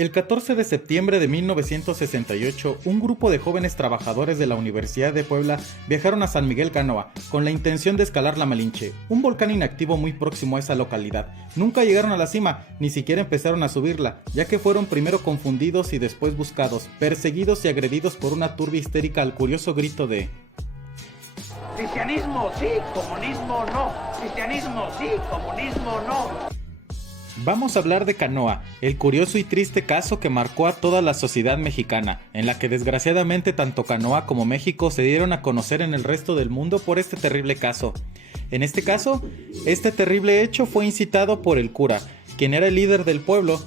El 14 de septiembre de 1968, un grupo de jóvenes trabajadores de la Universidad de Puebla viajaron a San Miguel Canoa con la intención de escalar la Malinche, un volcán inactivo muy próximo a esa localidad. Nunca llegaron a la cima, ni siquiera empezaron a subirla, ya que fueron primero confundidos y después buscados, perseguidos y agredidos por una turbia histérica al curioso grito de: cristianismo sí, comunismo no, cristianismo sí, comunismo no. Vamos a hablar de Canoa, el curioso y triste caso que marcó a toda la sociedad mexicana, en la que desgraciadamente tanto Canoa como México se dieron a conocer en el resto del mundo por este terrible caso. En este caso, este terrible hecho fue incitado por el cura, quien era el líder del pueblo.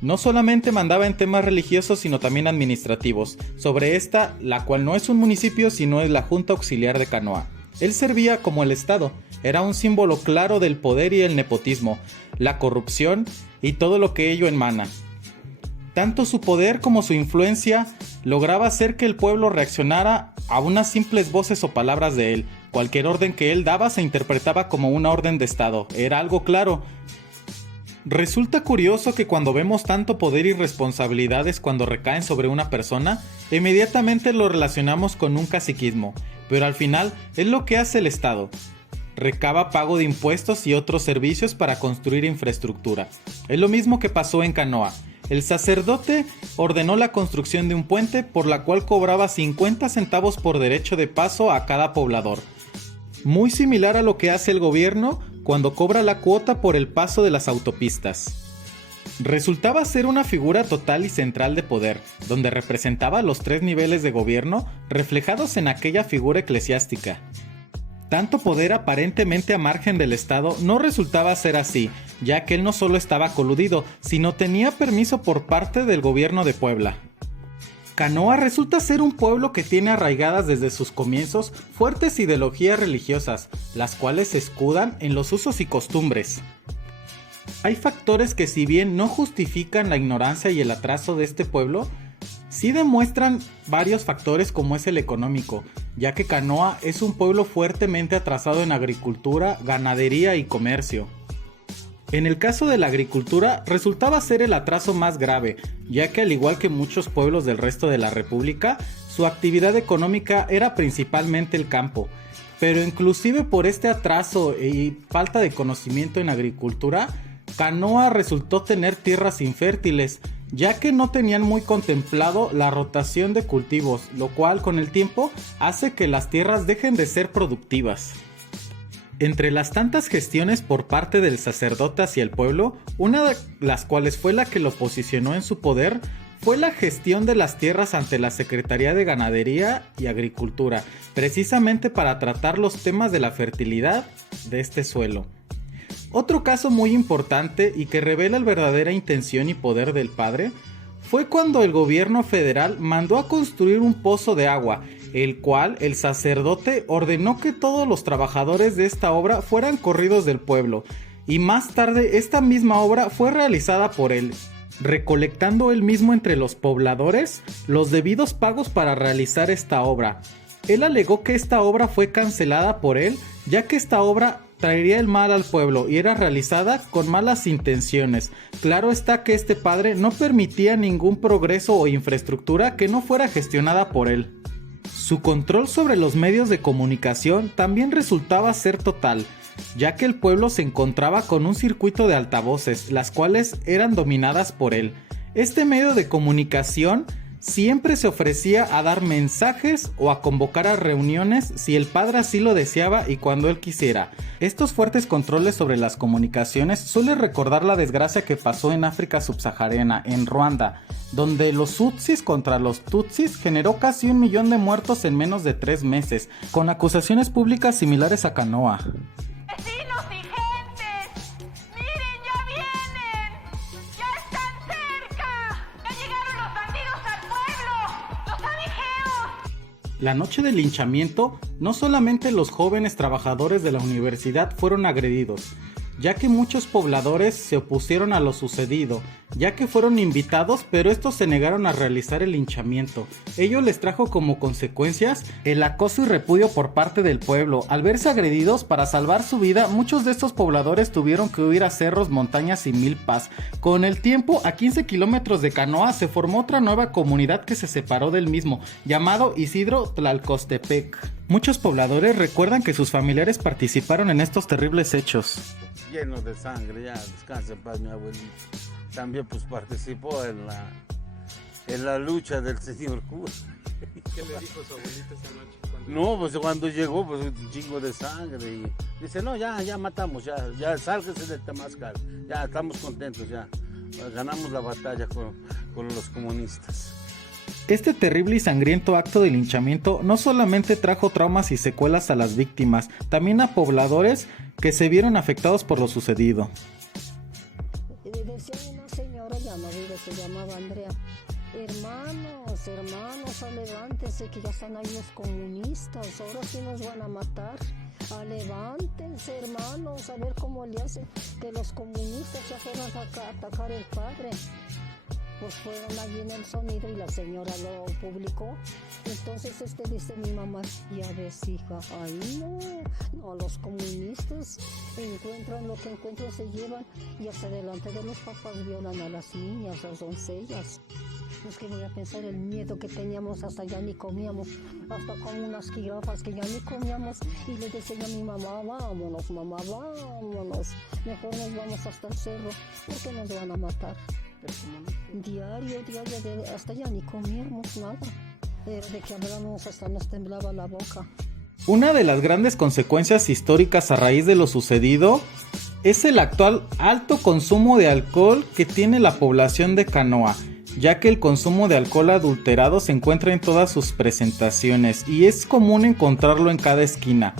No solamente mandaba en temas religiosos, sino también administrativos, sobre esta, la cual no es un municipio, sino es la Junta Auxiliar de Canoa. Él servía como el Estado, era un símbolo claro del poder y el nepotismo, la corrupción y todo lo que ello emana. Tanto su poder como su influencia lograba hacer que el pueblo reaccionara a unas simples voces o palabras de él. Cualquier orden que él daba se interpretaba como una orden de Estado, era algo claro. Resulta curioso que cuando vemos tanto poder y responsabilidades cuando recaen sobre una persona, inmediatamente lo relacionamos con un caciquismo, pero al final es lo que hace el Estado. Recaba pago de impuestos y otros servicios para construir infraestructura. Es lo mismo que pasó en Canoa. El sacerdote ordenó la construcción de un puente por la cual cobraba 50 centavos por derecho de paso a cada poblador. Muy similar a lo que hace el gobierno cuando cobra la cuota por el paso de las autopistas. Resultaba ser una figura total y central de poder, donde representaba los tres niveles de gobierno reflejados en aquella figura eclesiástica. Tanto poder aparentemente a margen del Estado no resultaba ser así, ya que él no solo estaba coludido, sino tenía permiso por parte del gobierno de Puebla. Canoa resulta ser un pueblo que tiene arraigadas desde sus comienzos fuertes ideologías religiosas, las cuales se escudan en los usos y costumbres. Hay factores que, si bien no justifican la ignorancia y el atraso de este pueblo, sí demuestran varios factores, como es el económico, ya que Canoa es un pueblo fuertemente atrasado en agricultura, ganadería y comercio. En el caso de la agricultura resultaba ser el atraso más grave, ya que al igual que muchos pueblos del resto de la república, su actividad económica era principalmente el campo. Pero inclusive por este atraso y falta de conocimiento en agricultura, Canoa resultó tener tierras infértiles, ya que no tenían muy contemplado la rotación de cultivos, lo cual con el tiempo hace que las tierras dejen de ser productivas. Entre las tantas gestiones por parte del sacerdote hacia el pueblo, una de las cuales fue la que lo posicionó en su poder, fue la gestión de las tierras ante la Secretaría de Ganadería y Agricultura, precisamente para tratar los temas de la fertilidad de este suelo. Otro caso muy importante y que revela la verdadera intención y poder del padre fue cuando el gobierno federal mandó a construir un pozo de agua, el cual el sacerdote ordenó que todos los trabajadores de esta obra fueran corridos del pueblo, y más tarde esta misma obra fue realizada por él, recolectando él mismo entre los pobladores los debidos pagos para realizar esta obra. Él alegó que esta obra fue cancelada por él, ya que esta obra traería el mal al pueblo y era realizada con malas intenciones. Claro está que este padre no permitía ningún progreso o infraestructura que no fuera gestionada por él. Su control sobre los medios de comunicación también resultaba ser total, ya que el pueblo se encontraba con un circuito de altavoces, las cuales eran dominadas por él. Este medio de comunicación siempre se ofrecía a dar mensajes o a convocar a reuniones si el padre así lo deseaba y cuando él quisiera. Estos fuertes controles sobre las comunicaciones suelen recordar la desgracia que pasó en África subsahariana, en Ruanda, donde los Hutsis contra los Tutsis generó casi 1 millón de muertos en menos de 3 meses, con acusaciones públicas similares a Canoa. ¡Vecinos y gentes! ¡Miren, ya vienen! ¡Ya están cerca! ¡Ya llegaron los bandidos al pueblo! ¡Los abigeos! La noche del linchamiento, no solamente los jóvenes trabajadores de la universidad fueron agredidos, ya que muchos pobladores se opusieron a lo sucedido, ya que fueron invitados, pero estos se negaron a realizar el linchamiento. Ello les trajo como consecuencias el acoso y repudio por parte del pueblo. Al verse agredidos, para salvar su vida, muchos de estos pobladores tuvieron que huir a cerros, montañas y milpas. Con el tiempo, a 15 kilómetros de Canoa se formó otra nueva comunidad que se separó del mismo, llamado Isidro Tlalcostepec. Muchos pobladores recuerdan que sus familiares participaron en estos terribles hechos. Lleno de sangre, ya descansa en paz mi abuelito. También pues participó en la lucha del señor cura. ¿Qué le dijo su abuelita esa noche? No, pues cuando llegó, pues un chingo de sangre y dice, no, ya matamos, ya sálgase de Temazcal, ya estamos contentos, ya ganamos la batalla con los comunistas. Este terrible y sangriento acto de linchamiento no solamente trajo traumas y secuelas a las víctimas, también a pobladores que se vieron afectados por lo sucedido. Decía una señora, ya no vive, se llamaba Andrea: hermanos, levántense, que ya están ahí los comunistas, ahora sí nos van a matar. Levántense, hermanos, a ver cómo le hacen, que los comunistas ya fueron a atacar el padre. Pues fueron allí en el sonido y la señora lo publicó. Entonces dice mi mamá: ya ves, hija, ahí no, los comunistas encuentran lo que encuentran, se llevan, y hasta delante de los papás violan a las niñas, a las doncellas. Pues que voy a pensar el miedo que teníamos, hasta ya ni comíamos, hasta con unas jirafas que ya ni comíamos, y le decía a mi mamá: vámonos, mamá, vámonos, mejor nos vamos hasta el cerro, porque nos van a matar. Diario, hasta ya ni comíamos nada. De que hablábamos hasta nos temblaba la boca. Una de las grandes consecuencias históricas a raíz de lo sucedido es el actual alto consumo de alcohol que tiene la población de Canoa, ya que el consumo de alcohol adulterado se encuentra en todas sus presentaciones y es común encontrarlo en cada esquina.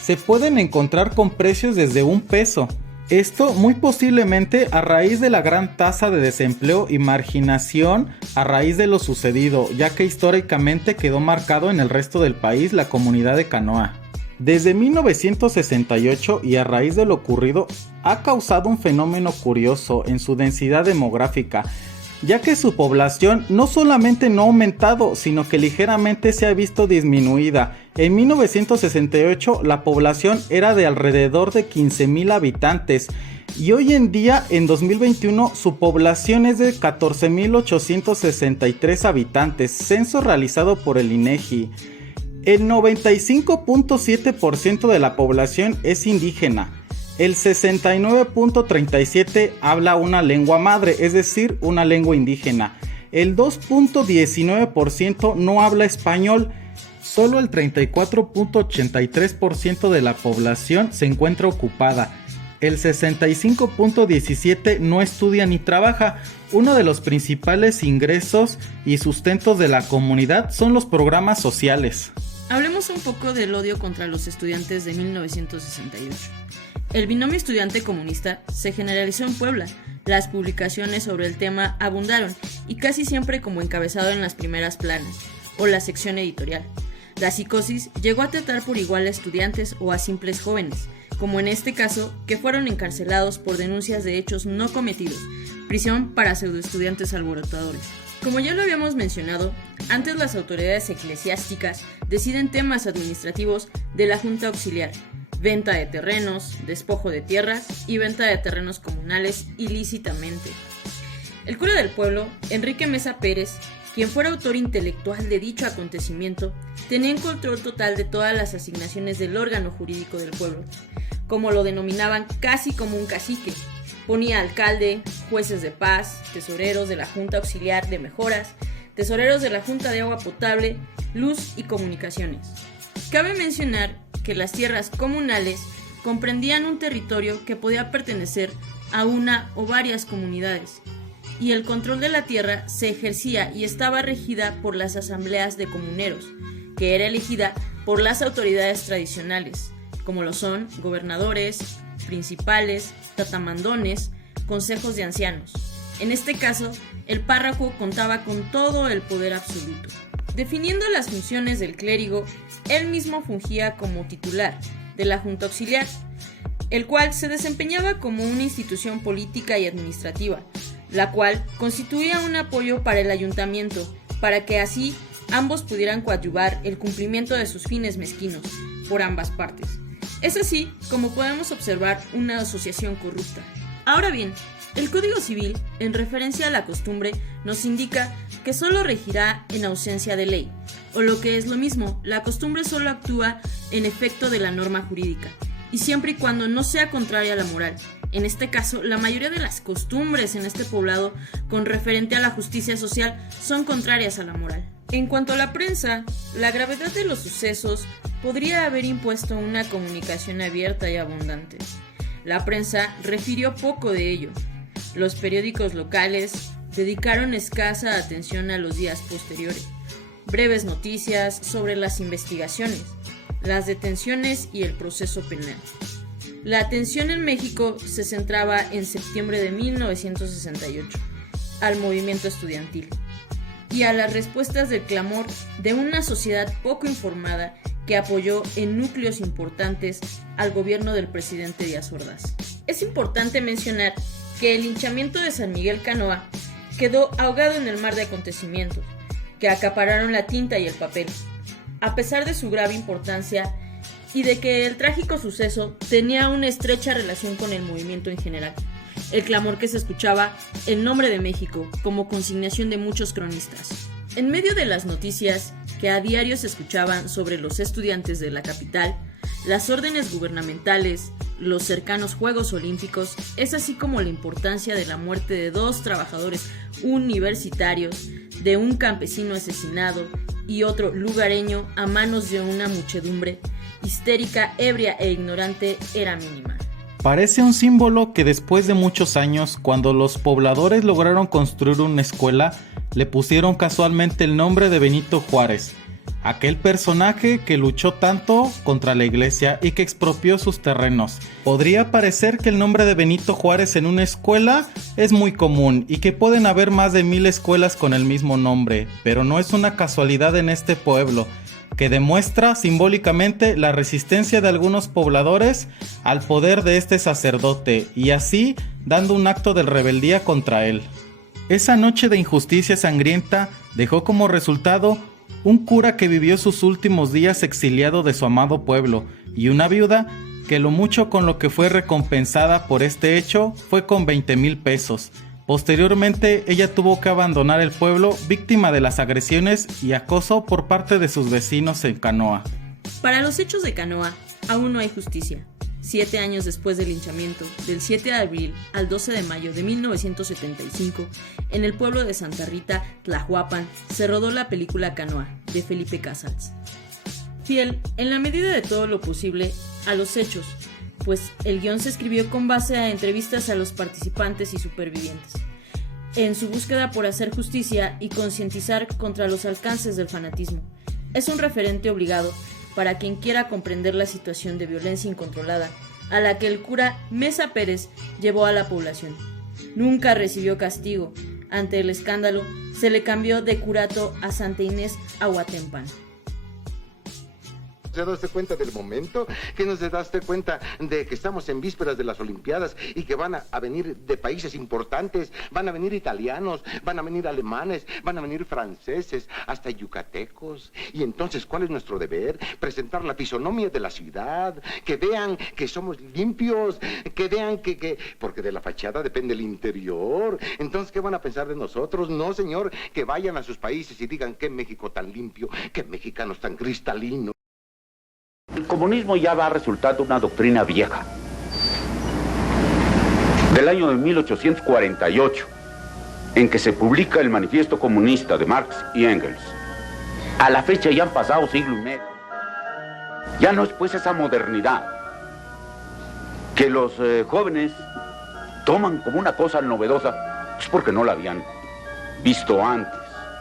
Se pueden encontrar con precios desde $1. Esto muy posiblemente a raíz de la gran tasa de desempleo y marginación a raíz de lo sucedido, ya que históricamente quedó marcado en el resto del país la comunidad de Canoa. Desde 1968 y a raíz de lo ocurrido ha causado un fenómeno curioso en su densidad demográfica, ya que su población no solamente no ha aumentado, sino que ligeramente se ha visto disminuida. En 1968 la población era de alrededor de 15,000 habitantes y hoy en día, en 2021, su población es de 14,863 habitantes, censo realizado por el INEGI. El 95.7% de la población es indígena. El 69.37% habla una lengua madre, es decir, una lengua indígena. El 2.19% no habla español. Solo el 34.83% de la población se encuentra ocupada. El 65.17% no estudia ni trabaja. Uno de los principales ingresos y sustentos de la comunidad son los programas sociales. Hablemos un poco del odio contra los estudiantes de 1968. El binomio estudiante comunista se generalizó en Puebla. Las publicaciones sobre el tema abundaron y casi siempre como encabezado en las primeras planas o la sección editorial. La psicosis llegó a tratar por igual a estudiantes o a simples jóvenes, como en este caso, que fueron encarcelados por denuncias de hechos no cometidos, prisión para pseudoestudiantes alborotadores. Como ya lo habíamos mencionado, antes las autoridades eclesiásticas deciden temas administrativos de la Junta Auxiliar, venta de terrenos, despojo de tierras y venta de terrenos comunales ilícitamente. El cura del pueblo, Enrique Mesa Pérez, quien fuera autor intelectual de dicho acontecimiento, tenía en control total de todas las asignaciones del órgano jurídico del pueblo, como lo denominaban casi como un cacique. Ponía alcalde, jueces de paz, tesoreros de la Junta Auxiliar de Mejoras, tesoreros de la Junta de Agua Potable, Luz y Comunicaciones. Cabe mencionar que las tierras comunales comprendían un territorio que podía pertenecer a una o varias comunidades, y el control de la tierra se ejercía y estaba regida por las asambleas de comuneros, que era elegida por las autoridades tradicionales, como lo son gobernadores, principales, tatamandones, consejos de ancianos. En este caso, el párroco contaba con todo el poder absoluto. Definiendo las funciones del clérigo, él mismo fungía como titular de la Junta Auxiliar. el cual se desempeñaba como una institución política y administrativa, la cual constituía un apoyo para el ayuntamiento, para que así ambos pudieran coadyuvar el cumplimiento de sus fines mezquinos por ambas partes. Es así como podemos observar una asociación corrupta. Ahora bien, el Código Civil, en referencia a la costumbre, nos indica que solo regirá en ausencia de ley, o lo que es lo mismo, la costumbre solo actúa en efecto de la norma jurídica, y siempre y cuando no sea contraria a la moral. En este caso, la mayoría de las costumbres en este poblado con referente a la justicia social son contrarias a la moral. En cuanto a la prensa, la gravedad de los sucesos podría haber impuesto una comunicación abierta y abundante. La prensa refirió poco de ello. Los periódicos locales dedicaron escasa atención a los días posteriores. Breves noticias sobre las investigaciones, las detenciones y el proceso penal. La atención en México se centraba en septiembre de 1968, al movimiento estudiantil y a las respuestas del clamor de una sociedad poco informada que apoyó en núcleos importantes al gobierno del presidente Díaz Ordaz. Es importante mencionar que el linchamiento de San Miguel Canoa quedó ahogado en el mar de acontecimientos que acapararon la tinta y el papel, a pesar de su grave importancia y de que el trágico suceso tenía una estrecha relación con el movimiento en general. El clamor que se escuchaba en nombre de México como consignación de muchos cronistas. En medio de las noticias que a diario se escuchaban sobre los estudiantes de la capital, las órdenes gubernamentales, los cercanos Juegos Olímpicos, es así como la importancia de la muerte de 2 trabajadores universitarios, de un campesino asesinado y otro lugareño a manos de una muchedumbre histérica, ebria e ignorante, era mínima. Parece un símbolo que después de muchos años, cuando los pobladores lograron construir una escuela, le pusieron casualmente el nombre de Benito Juárez, aquel personaje que luchó tanto contra la iglesia y que expropió sus terrenos. Podría parecer que el nombre de Benito Juárez en una escuela es muy común y que pueden haber más de 1000 escuelas con el mismo nombre, pero no es una casualidad en este pueblo, que demuestra simbólicamente la resistencia de algunos pobladores al poder de este sacerdote y así dando un acto de rebeldía contra él. Esa noche de injusticia sangrienta dejó como resultado un cura que vivió sus últimos días exiliado de su amado pueblo y una viuda que lo mucho con lo que fue recompensada por este hecho fue con 20,000 pesos. Posteriormente, ella tuvo que abandonar el pueblo víctima de las agresiones y acoso por parte de sus vecinos en Canoa. Para los hechos de Canoa, aún no hay justicia. 7 años después del linchamiento, del 7 de abril al 12 de mayo de 1975, en el pueblo de Santa Rita, Tlahuapan, se rodó la película Canoa, de Felipe Casals. Fiel, en la medida de todo lo posible, a los hechos, pues el guión se escribió con base a entrevistas a los participantes y supervivientes, en su búsqueda por hacer justicia y concientizar contra los alcances del fanatismo. Es un referente obligado para quien quiera comprender la situación de violencia incontrolada a la que el cura Mesa Pérez llevó a la población. Nunca recibió castigo. Ante el escándalo, se le cambió de curato a Santa Inés Ahuatempan. ¿Se daste cuenta del momento? ¿Que no se daste cuenta de que estamos en vísperas de las Olimpiadas y que van a venir de países importantes? Van a venir italianos, van a venir alemanes, van a venir franceses, hasta yucatecos. Y entonces, ¿cuál es nuestro deber? Presentar la fisonomía de la ciudad, que vean que somos limpios, que vean que... Porque de la fachada depende el interior. Entonces, ¿qué van a pensar de nosotros? No, señor, que vayan a sus países y digan qué México tan limpio, qué mexicanos tan cristalinos. El comunismo ya va resultando una doctrina vieja. Del año de 1848, en que se publica el Manifiesto Comunista de Marx y Engels. A la fecha ya han pasado siglo y medio. Ya no es pues esa modernidad que los jóvenes toman como una cosa novedosa, es porque no la habían visto antes.